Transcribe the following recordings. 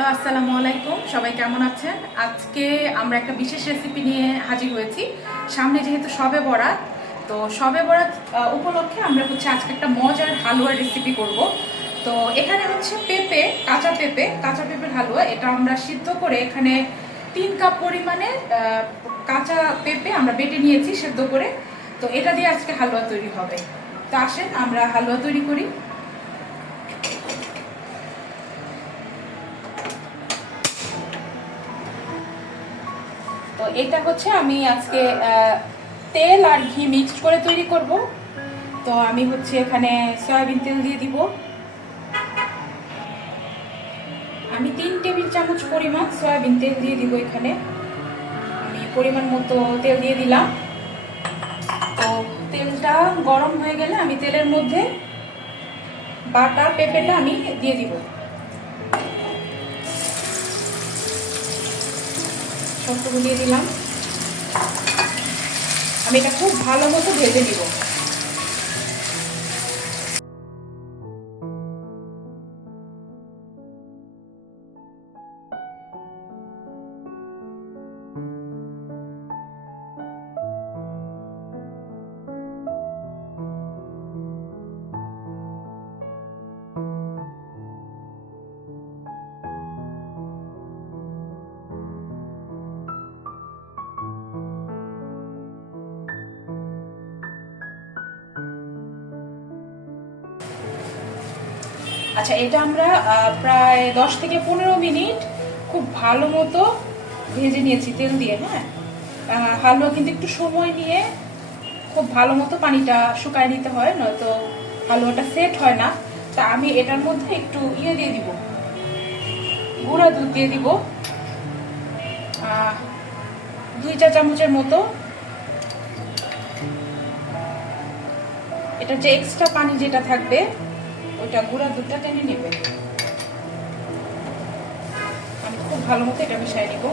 Hello, আসসালামু আলাইকুম। সবাই কেমন আছেন? আজকে আমরা একটা বিশেষ রেসিপি নিয়ে হাজির হয়েছি। সামনে যেহেতু শবে বরাত, তো শবে বরাত উপলক্ষে আমরা আজকে একটা মজার হালুয়ার রেসিপি করব। তো এখানে পেঁপে, কাঁচা পেঁপের হালুয়া। এটা আমরা সিদ্ধ করে এখানে 3 কাপ পরিমাণে কাঁচা পেঁপে আমরা বেটে নিয়েছি সিদ্ধ করে। তো এটা দিয়ে আজকে হালুয়া তৈরি হবে। তো আসেন আমরা হালুয়া তৈরি করি। তো এটা আমি আজকে তেল আর ঘি মিক্সড করে তৈরি করব। তো আমি এখানে সয়াবিন তেল দিয়ে দিব। আমি 3 টেবিল চামচ পরিমাণ সয়াবিন তেল দিয়ে দিব। এখানে আমি পরিমাণ মতো তেল দিয়ে দিলাম। তো তেলটা গরম হয়ে গেলে আমি তেলের মধ্যে বাটা পেঁপেটা আমি দিয়ে দিব। সবটুকু দিয়ে দিলাম। আমি এটা খুব ভালো মতো ভেজে নিব। আচ্ছা, এটা আমরা প্রায় 10 থেকে 15 মিনিট খুব ভালো মতো ভেজে নিয়েছি তেল দিয়ে। হ্যাঁ, হালুয়া কিন্তু একটু সময় নিয়ে খুব ভালো মতো পানিটা শুকায় নিতে হয়, নয়তো হালুয়াটা সেট হয় না। তা আমি এটার মধ্যে একটু দিয়ে দিব, গুঁড়া দুধ দিয়ে দিব 2 চা চামচের মতো। এটা যে এক্সট্রা পানি যেটা থাকবে ওইটা গুঁড়া দুধটা টেনে নেবে। আমি খুব ভালো মতো এটা মিশিয়ে নিব।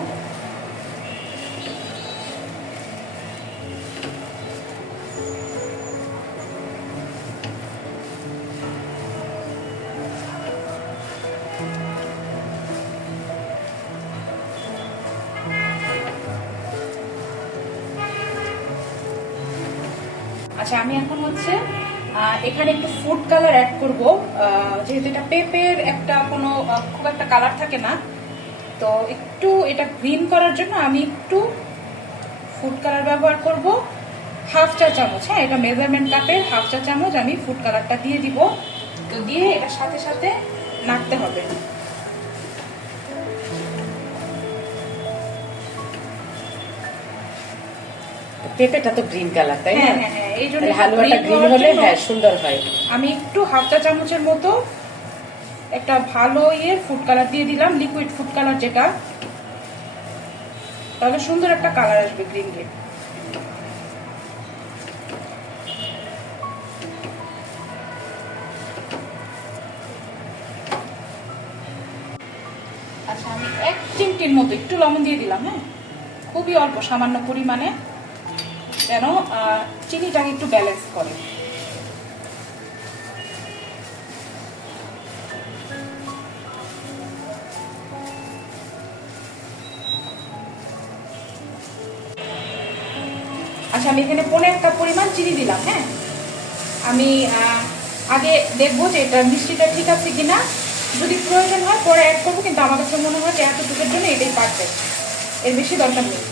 আচ্ছা, আমি এখন এখানে একটু ফুড কালার অ্যাড করব। যেহেতু এটা পেঁপের একটা কোনো খুব একটা কালার থাকে না, তো একটু এটা গ্রিন করার জন্য আমি একটু ফুড কালার ব্যবহার করব। 1/2 চা চামচ। হ্যাঁ, এটা মেজারমেন্ট কাপের 1/2 চা চামচ আমি ফুড কালারটা দিয়ে দিব। তো দিয়ে এটার সাথে সাথে নাড়তে হবে। পেঁপেটা তো গ্রিন কালার, তাই না? হ্যাঁ, এই জন্য হালুয়াটা গ্রিন হলে সুন্দর হয়। আমি একটু 1/2 চা চামচের মতো একটা ভালো ফুড কালার দিয়ে দিলাম, লিকুইড ফুড কালার যেটা, তাহলে সুন্দর একটা কালার আসবে গ্রিন গ্রিন। আচ্ছা, আমি 1 চিমটির মতো একটু লবণ দিয়ে দিলাম। হ্যাঁ, খুবই অল্প, সামান্য পরিমাণে, যেন চিনিটাকে একটু ব্যালেন্স করে। আচ্ছা, আমি এখানে 1/4 কাপ পরিমাণ চিনি দিলাম। হ্যাঁ, আমি আগে দেখবো যে এটা মিষ্টিটা ঠিক আছে কিনা। যদি প্রয়োজন হয় পরে অ্যাড করবো, কিন্তু আমার কাছে মনে হয় যে এতটুকুর জন্য এটাই পারফেক্ট, এর বেশি দরকার নেই।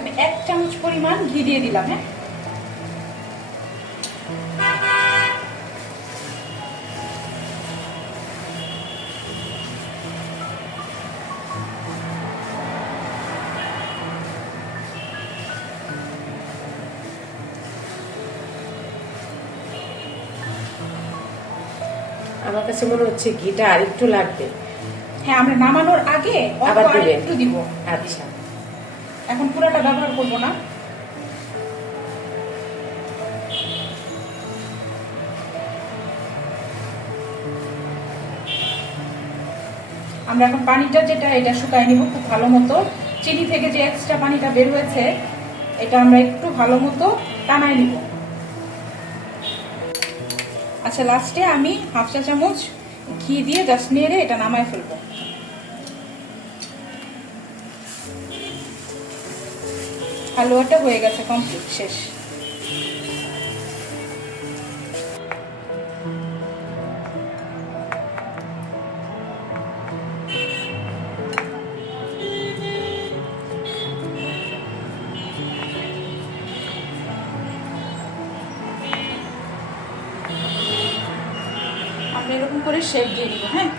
আমি 1 চামচ পরিমাণ ঘি দিয়ে দিলাম। হ্যাঁ, আমার কাছে মনে হচ্ছে ঘিটা আরেকটু লাগবে। হ্যাঁ, আমরা নামানোর আগে আবার একটু দিব। আচ্ছা, এখন পুরোটা ব্যবহার করব না। আমরা এখন পানিটা যেটা এটা শুকায় নিব খুব ভালো মতো। চিনি থেকে যে এক্সট্রা পানিটা বের হয়েছে এটা আমরা একটু ভালো মতো টানায় নিব। আচ্ছা, লাস্টে আমি হাফ চা চামচ ঘি দিয়ে জাস্ট নেড়ে এটা নামায় ফেলবো। হালুয়াটা হয়ে গেছে, কমপ্লিট, শেষ। আমরা এরকম করে শেপ দিয়ে দিব। হ্যাঁ,